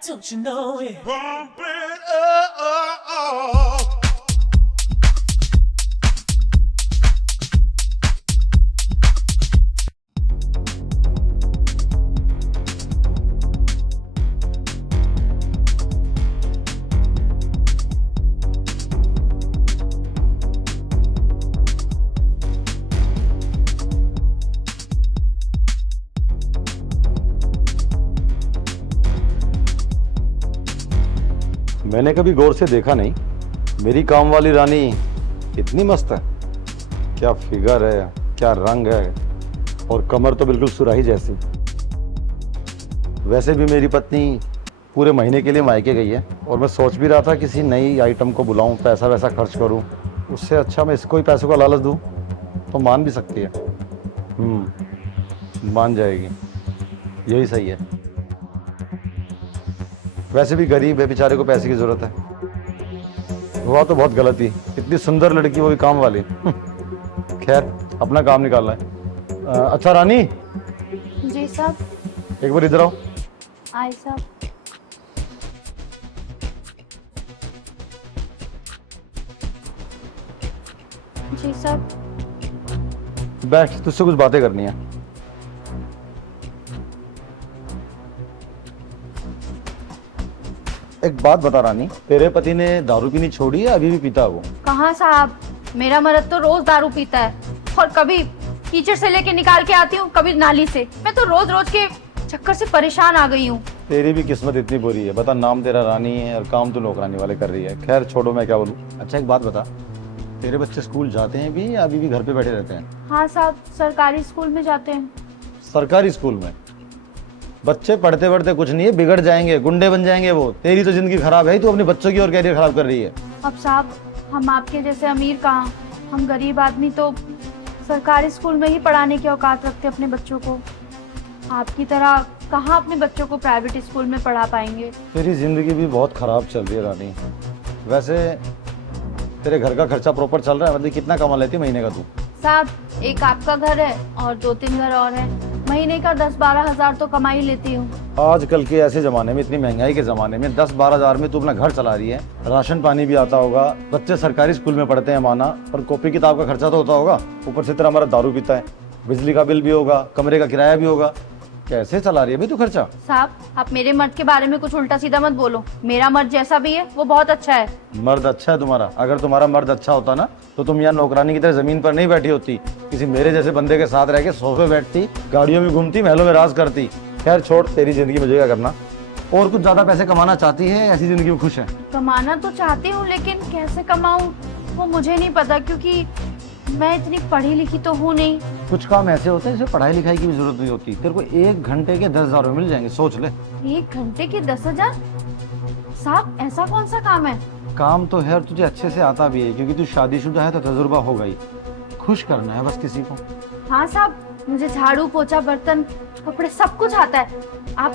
Don't you know it? Bump it up. मैंने कभी गौर से देखा नहीं, मेरी काम वाली रानी इतनी मस्त है। क्या फिगर है, क्या रंग है, और कमर तो बिल्कुल सुराही जैसी। वैसे भी मेरी पत्नी पूरे महीने के लिए मायके गई है और मैं सोच भी रहा था किसी नई आइटम को बुलाऊं, पैसा वैसा खर्च करूं। उससे अच्छा मैं इसको ही पैसों का लालच दूं तो मान भी सकती है। मान जाएगी, यही सही है। वैसे भी गरीब है, बेचारे को पैसे की जरूरत है। हुआ तो बहुत गलत ही, इतनी सुंदर लड़की, वो भी काम वाली। खैर, अपना काम निकालना है। अच्छा रानी, जी साहब। एक बार इधर आओ। आए साहब। जी साहब। बैठ, तुझसे कुछ बातें करनी है। एक बात बता रानी, तेरे पति ने दारू पीनी छोड़ी है, अभी भी पीता है वो? कहाँ साहब, मेरा मर्द तो रोज दारू पीता है, और कभी कीचड़ से लेके निकाल के आती हूँ, कभी नाली से। मैं तो रोज रोज के चक्कर से परेशान आ गई हूँ। तेरी भी किस्मत इतनी बुरी है। बता, नाम तेरा रानी है और काम तो नौकरानी वाले कर रही है। खैर छोड़ो, मैं क्या बोलूँ। अच्छा एक बात बता, तेरे बच्चे स्कूल जाते हैं भी या अभी भी घर पे बैठे रहते हैं? हाँ साहब, सरकारी स्कूल में जाते हैं। सरकारी स्कूल में? बच्चे पढ़ते पढ़ते कुछ नहीं है, बिगड़ जाएंगे, गुंडे बन जाएंगे वो। तेरी तो जिंदगी खराब है, तू अपने बच्चों की और कैरियर खराब कर रही है। अब साहब, हम आपके जैसे अमीर कहाँ, हम गरीब आदमी तो सरकारी स्कूल में ही पढ़ाने की औकात रखते अपने बच्चों को। आपकी तरह कहाँ अपने बच्चों को प्राइवेट स्कूल में पढ़ा पाएंगे। तेरी जिंदगी भी बहुत खराब चल रही है रानी। वैसे तेरे घर का खर्चा प्रॉपर चल रहा है? मतलब कितना कमा लेती है महीने का तू? साहब, एक आपका घर है और 2-3 घर और हैं। महीने का 10-12 हजार तो कमा ही लेती हूँ। आजकल के ऐसे जमाने में, इतनी महंगाई के जमाने में 10-12 हजार में तू अपना घर चला रही है। राशन पानी भी आता होगा, बच्चे सरकारी स्कूल में पढ़ते हैं माना, पर कॉपी किताब का खर्चा तो होता होगा। ऊपर से तेरा हमारा दारू पीता है, बिजली का बिल भी होगा, कमरे का किराया भी होगा। कैसे चला रही है भाई तू खर्चा? साहब, आप मेरे मर्द के बारे में कुछ उल्टा सीधा मत बोलो। मेरा मर्द जैसा भी है वो बहुत अच्छा है। मर्द अच्छा है तुम्हारा? अगर तुम्हारा मर्द अच्छा होता ना तो तुम यहाँ नौकरानी की तरह जमीन पर नहीं बैठी होती, किसी मेरे जैसे बंदे के साथ रह के सोफे बैठती, गाड़ियों में घूमती, महलों में राज करती। खैर छोड़, तेरी जिंदगी मुझे क्या करना। और कुछ ज्यादा पैसे कमाना चाहती है, ऐसी जिंदगी में खुश है? कमाना तो चाहती हूँ, लेकिन कैसे कमाऊँ वो मुझे नहीं पता, क्योंकि मैं इतनी पढ़ी लिखी तो हूँ नहीं। कुछ काम ऐसे होते हैं जिसमें पढ़ाई लिखाई की भी जरूरत नहीं होती। तेरे को 1 घंटे के 10,000 रुपये मिल जाएंगे, सोच ले। 1 घंटे के 10,000? साहब, ऐसा कौन सा काम है? काम तो है, तुझे अच्छे से आता भी है, क्योंकि तू शादीशुदा है तो तजुर्बा होगा ही। खुश करना है बस किसी को। हाँ साहब, मुझे झाड़ू पोछा बर्तन कपड़े सब कुछ आता है। आप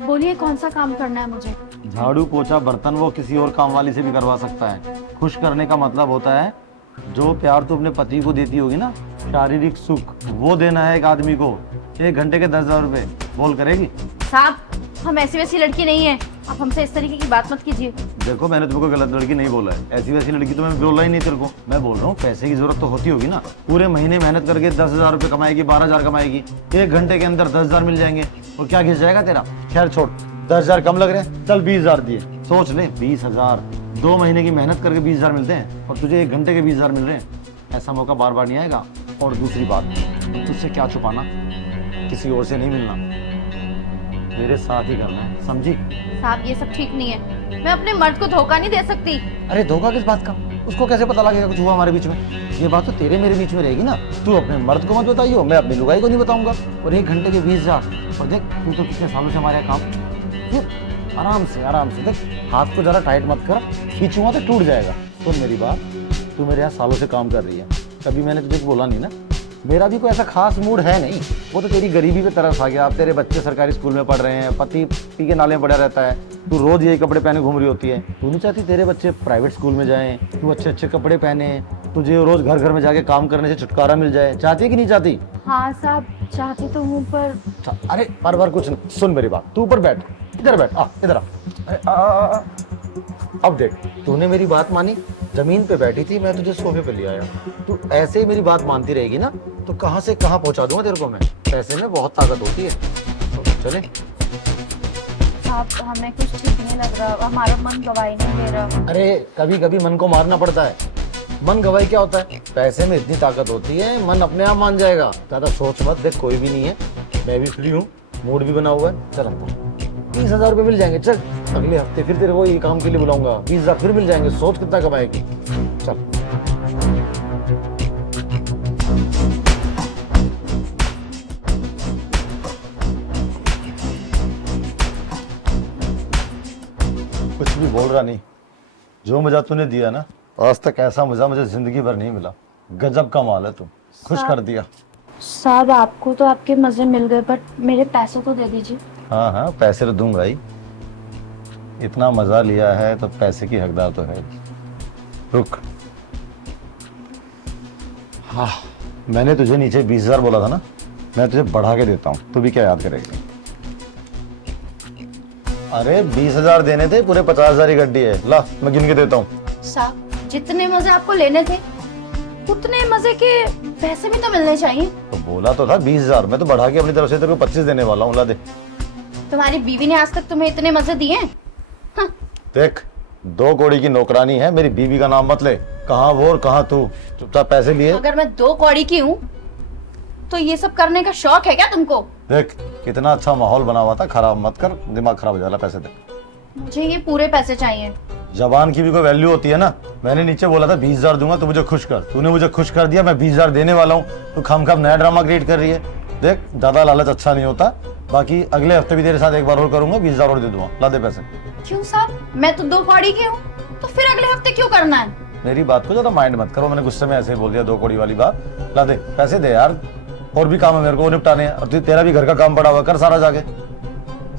बोलिए कौन सा काम करना है मुझे? झाड़ू पोछा बर्तन वो किसी और काम वाली से भी करवा सकता है। खुश करने का मतलब होता है जो प्यार तू अपने पति को देती होगी ना, शारीरिक सुख, वो देना है एक आदमी को। 1 घंटे के 10,000 रुपए बोल करेगी? साहब, हम ऐसी वैसी लड़की नहीं है, आप हमसे इस तरीके की बात मत कीजिए। देखो, मैंने तुमको गलत लड़की नहीं बोला है, ऐसी वैसी लड़की तो मैं बोला ही नहीं तेरे को। मैं बोल रहा हूँ पैसे की जरूरत तो होती होगी ना। पूरे महीने मेहनत करके 10,000 रुपए कमाएगी, 12,000 कमाएगी, 1 घंटे के अंदर 10,000 मिल जाएंगे, और क्या घिस जाएगा तेरा? खैर छोड़, 10,000 कम लग रहे हैं, चल 20,000 दिए। सोच ले, 20,000, 2 महीने की मेहनत करके 20,000 मिलते हैं, और तुझे 1 घंटे के 20,000 मिल रहे हैं। ऐसा मौका बार बार नहीं आएगा। और दूसरी बात, तुझसे क्या छुपाना, किसी और से नहीं मिलना, मेरे साथ ही करना है, समझी? साहब, ये सब ठीक नहीं है। मैं अपने मर्द को धोखा नहीं दे सकती। अरे धोखा किस बात का? उसको कैसे पता लगेगा कुछ हुआ हमारे बीच में? ये बात तो तेरे मेरे बीच में रहेगी ना। तू अपने मर्द को मत बताइयो, मैं अपनी लुगाई को नहीं बताऊंगा। और 1 घंटे के 20,000, और देख तू तो कितने सालों से हमारे यहाँ काम। आराम से देख, हाथ को जरा टाइट मत कर, खींचूंगा तो टूट जाएगा। सुन मेरी बात, तू मेरे यहाँ सालों से काम कर रही है, कभी मैंने तुझे बोला नहीं ना। मेरा भी कोई ऐसा खास मूड है नहीं, वो तो तेरी गरीबी पे तरस आ गया। अब तेरे बच्चे सरकारी स्कूल में पढ़ रहे हैं, पति पी के नाले में पड़ा रहता है, तू रोज यही कपड़े पहने घूम रही होती है। तू नहीं चाहती तेरे बच्चे प्राइवेट स्कूल में जाएं, तू अच्छे अच्छे कपड़े पहने, तुझे रोज घर घर में जाके काम करने से छुटकारा मिल जाए? चाहती है कि नहीं चाहती? हाँ साहब, चाहती तो हूँ पर। अरे पर कुछ नहीं, सुन मेरी बात, तू ऊपर बैठ। इधर बैठ, आ इधर आ। अरे, आ। अब देख, तूने मेरी बात मानी, जमीन पे बैठी थी, मैं तुझे सोफे पे ले आया। तू ऐसे ही मेरी बात मानती रहेगी ना तो कहां से कहां पहुंचा दूंगा तेरे को मैं। पैसे में बहुत ताकत होती है। तो चले। साहब हमें कुछ ठीक नहीं लग रहा, हमारा मन गवाही नहीं दे रहा। अरे कभी कभी मन को मारना पड़ता है। मन गवाही क्या होता है? पैसे में इतनी ताकत होती है, मन अपने आप मान जाएगा। ज्यादा सोच मत, देख कोई भी नहीं है, मैं भी फ्री हूँ, मूड भी बना हुआ है। चल अंदर, 30,000 रुपये मिल जाएंगे। चल अगले हफ्ते फिर तेरे को ये काम के लिए बुलाऊंगा, 20,000 फिर मिल जाएंगे। सोच कितना कमाएगी। चल कुछ भी बोल रहा नहीं, जो मजा तूने दिया ना, आज तक ऐसा मजा मुझे जिंदगी भर नहीं मिला। गजब का माल है तू, खुश कर दिया। साहब आपको तो आपके मजे मिल गए, बट मेरे पैसे तो दे दीजिए। हाँ हाँ, पैसे तो दूंगा ही। इतना मजा लिया है तो पैसे की हकदार तो है। रुक, हाँ मैंने तुझे नीचे 20,000 बोला था ना, मैं तुझे बढ़ा के देता हूँ, तू भी क्या याद करेगी? अरे 20,000 देने थे, पूरे 50,000 की गड्डी है। ला मैं गिन के देता हूँ। साहब जितने मजे आपको लेने थे उतने मजे के पैसे भी तो मिलने चाहिए। तो बोला तो था 20,000, मैं तो बढ़ा के अपनी तरफ से तेरे को 25 देने वाला हूँ। ला दे। तुम्हारी बीवी ने आज तक तुम्हें इतने मजे दिए हैं? हाँ। देख, 2 कौड़ी की नौकरानी है, मेरी बीवी का नाम मत ले। कहाँ वो और कहाँ तू, चुपचाप पैसे लिए। अगर मैं 2 कौड़ी की हूँ तो ये सब करने का शौक है क्या तुमको? देख कितना अच्छा माहौल बना हुआ था, खराब मत कर, दिमाग खराब हो जाला। पैसे दे। मुझे ये पूरे पैसे चाहिए। जबान की भी कोई वैल्यू होती है ना। मैंने नीचे बोला था 20,000 दूंगा, तो मुझे खुश कर, तूने मुझे खुश कर दिया। मैं 20,000 देने वाला हूँ, तू खामखाम नया ड्रामा क्रिएट कर रही है। देख ज्यादा लालच अच्छा नहीं होता। बाकी अगले हफ्ते भी तेरे साथ एक बार और करूंगा, 20,000 और दे दूंगा। ला दे पैसे। क्यों साहब, मैं तो 2 कौड़ी की हूँ, तो फिर अगले हफ्ते क्यों करना है? मेरी बात को ज्यादा माइंड मत करो, मैंने गुस्से में ऐसे ही बोल दिया 2 कौड़ी वाली बात। ला दे पैसे दे यार, और भी काम है मेरे को, वो निपटाने हैं। और तेरा भी घर का काम पड़ा हुआ, कर सारा जाके।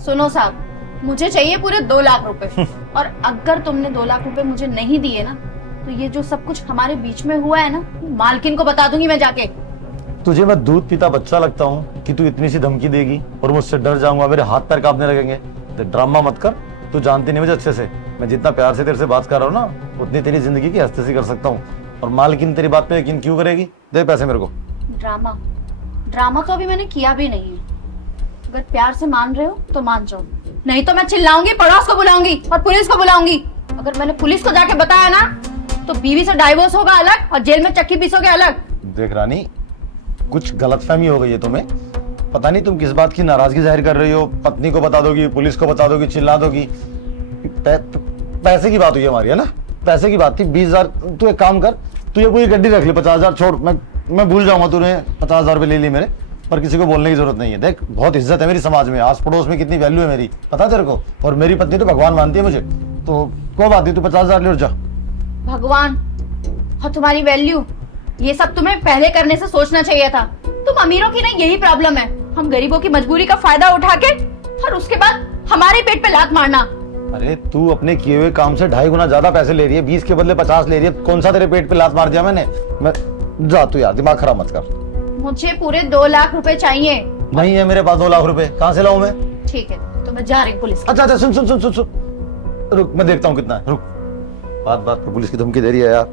सुनो साहब, मुझे चाहिए पूरे 2 लाख रुपए। और अगर तुमने 2 लाख रुपए मुझे नहीं दिए ना, तो ये जो सब कुछ हमारे बीच में हुआ है ना, मालकिन को बता दूंगी मैं जाके। तुझे मैं दूध पीता बच्चा लगता हूँ कि तू इतनी सी धमकी देगी और मुझसे डर जाऊंगा, मेरे हाथ पैर कांपने लगेंगे? तो ड्रामा मत कर, तू जानती नहीं मुझे अच्छे से। मैं जितना प्यार से तेरे से बात कर रहा हूँ ना, उतनी तेरी जिंदगी की हस्ती सी कर सकता हूँ। और मालकिन तेरी बात पे यकीन क्यों करेगी? दे पैसे मेरे को। ड्रामा ड्रामा तो अभी मैंने किया भी नहीं है। अगर प्यार से मान रहे हो तो मान जाओ, नहीं तो मैं चिल्लाऊंगी, पड़ोस को बुलाऊंगी और पुलिस को बुलाऊंगी। अगर मैंने पुलिस को जाके बताया ना, तो बीवी से डाइवोर्स होगा अलग और जेल में चक्की पीसोगे अलग। देख रानी, कुछ गलतफहमी हो गई है तुम्हें। पता नहीं तुम किस बात की नाराजगी जाहिर कर रही हो। पत्नी को बता दोगी, पुलिस को बता दोगी, चिल्ला दोगी। पैसे की बात हुई हमारी, है ना? पैसे की बात थी। 20,000। तू एक काम कर, तू ये पूरी गड्डी रख ले, 50,000 छोड़। मैं भूल जाऊंगा तूने 50,000 रुपये ले लिए मेरे, पर किसी को बोलने की जरूरत नहीं है। देख बहुत इज्जत है मेरी समाज में, आस पड़ोस में कितनी वैल्यू है मेरी, पता तेरे को? और मेरी पत्नी तो भगवान मानती है मुझे। तो कोई बात नहीं, तू 50,000 ले और जा। भगवान और तुम्हारी वैल्यू, ये सब तुम्हें पहले करने से सोचना चाहिए था। तुम अमीरों की ना यही प्रॉब्लम है, हम गरीबों की मजबूरी का फायदा उठा के और उसके बाद हमारे पेट पे लात मारना। अरे तू अपने किए हुए काम से 2.5 गुना ज्यादा पैसे ले रही है, 20 के बदले 50 ले रही है। कौन सा तेरे पेट पे लात मार दिया मैंने? मैं जा, तू यार दिमाग खराब मत कर। मुझे पूरे 2 लाख रुपए चाहिए। नहीं है मेरे पास 2 लाख रुपए, कहाँ से लाऊं मैं? ठीक है, तो मैं जा रही हूँ पुलिस। अच्छा अच्छा, सुन सुन सुन सुन सुन, रुक मैं देखता हूँ कितना है। रुक, बात बात पे पुलिस की धमकी दे रही है यार।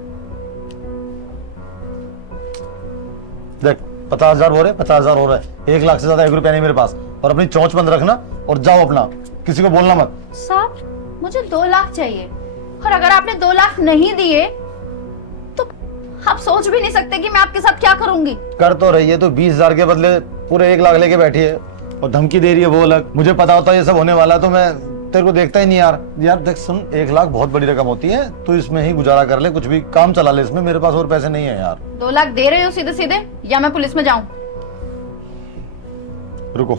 देख 50,000 हो रहे, 50,000 हो रहा है। 1 लाख से ज्यादा 1 रुपया नहीं मेरे पास। और अपनी चोंच बंद रखना और जाओ अपना, किसी को बोलना मत। साहब मुझे 2 लाख चाहिए, और अगर आपने 2 लाख नहीं दिए तो आप सोच भी नहीं सकते कि मैं आपके साथ क्या करूंगी। कर तो रही है, तो 20,000 के बदले पूरे 1 लाख लेके बैठी है और धमकी दे रही है वो अलग। मुझे पता होता ये सब होने वाला तो मैं तेरे को देखता ही नहीं यार। यार देख सुन, 1 लाख बहुत बड़ी रकम होती है, तो इसमें ही गुजारा कर ले, कुछ भी काम चला ले इसमें। मेरे पास और पैसे नहीं है यार। 2 लाख दे रहे हो सीधे सीधे, या मैं पुलिस में जाऊं? रुको,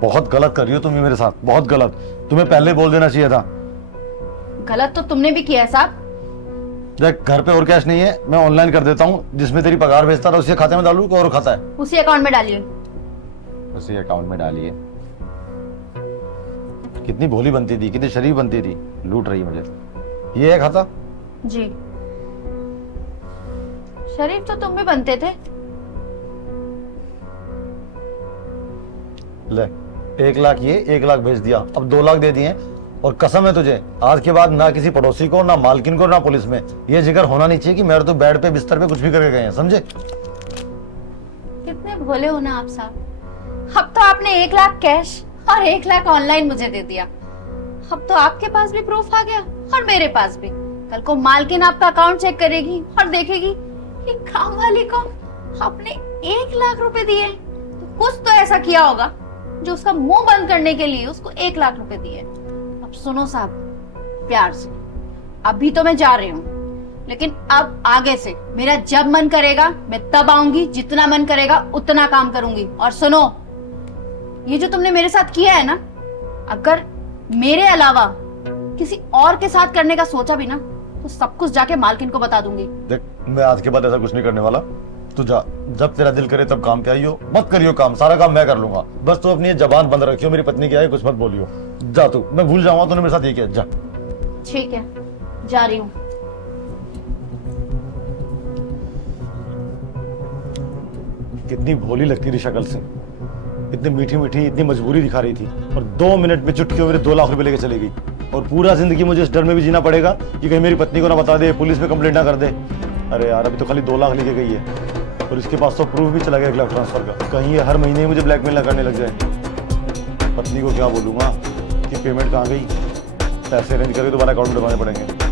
बहुत गलत कर रही हो तुम ये मेरे साथ, बहुत गलत। तुम्हें पहले बोल देना चाहिए था। गलत तो तुमने भी किया है साहब। देख घर पे और कैश नहीं है, मैं ऑनलाइन कर देता हूँ। जिसमें तेरी पगार भेजता था उसी खाते में डालू, और खाता है उसी अकाउंट में डालिए। उसी अकाउंट में डालिए। कितनी भोली बनती थी, कितनी शरीफ बनती थी, लूट रही मुझे। ये है खाता? जी, शरीफ तो तुम भी बनते थे। ले 1 लाख ये 1 लाख भेज दिया, अब 2 लाख दे दिए। और कसम है तुझे, आज के बाद ना किसी पड़ोसी को, ना मालकिन को, ना पुलिस में ये जिक्र होना नहीं चाहिए कि मेरे तो बेड पे बिस्तर पे कुछ भी करके गए हैं, समझे? कितने भोले हो ना आप साहब। अब तो आपने 1 लाख कैश और 1 लाख ऑनलाइन मुझे दे दिया। अब तो आपके पास भी प्रूफ आ गया और मेरे पास भी। कल को मालकिन आपका अकाउंट चेक करेगी और देखेगी कि काम वाली को आपने 1 लाख रुपए दिए, तो कुछ तो ऐसा किया होगा जो उसका मुंह बंद करने के लिए उसको 1 लाख रुपए दिए। अब सुनो साहब, प्यार से, अभी तो मैं जा रही हूँ, लेकिन अब आगे से मेरा जब मन करेगा मैं तब आऊंगी, जितना मन करेगा उतना काम करूंगी। और सुनो, ये जो तुमने मेरे साथ किया है ना, अगर मेरे अलावा किसी और के साथ करने का सोचा भी ना, तो सब कुछ जाके मालकिन को बता दूंगी। देख, मैं आज के बाद ऐसा कुछ नहीं करने वाला। तू जा, जब तेरा दिल करे तब काम पे आइयो, मत करियो काम, सारा काम मैं कर लूंगा। बस तू अपनी ये जबान बंद रखियो, मेरी पत्नी की आए कुछ मत बोलियो। जा तू, मैं भूल जाऊंगा तूने मेरे साथ ये किया। जा। ठीक है, जा रही हूँ। कितनी भोली लगती थी शक्ल से, इतनी मीठी मीठी, इतनी मजबूरी दिखा रही थी, और 2 मिनट में चुटकी मेरे 2 लाख रुपए लेके चली गई। और पूरा जिंदगी मुझे इस डर में भी जीना पड़ेगा कि कहीं मेरी पत्नी को ना बता दे, पुलिस में कंप्लेंट ना कर दे। अरे यार, अभी तो खाली 2 लाख लेके गई है, और इसके पास तो प्रूफ भी चला गया 1 लाख ट्रांसफर का। कहीं ये हर महीने ही मुझे ब्लैकमेल ना करने लग जाए। पत्नी को क्या बोलूंगा कि पेमेंट कहाँ गई, पैसे अरेंज करके दोबारा अकाउंट में डलवाने पड़ेंगे।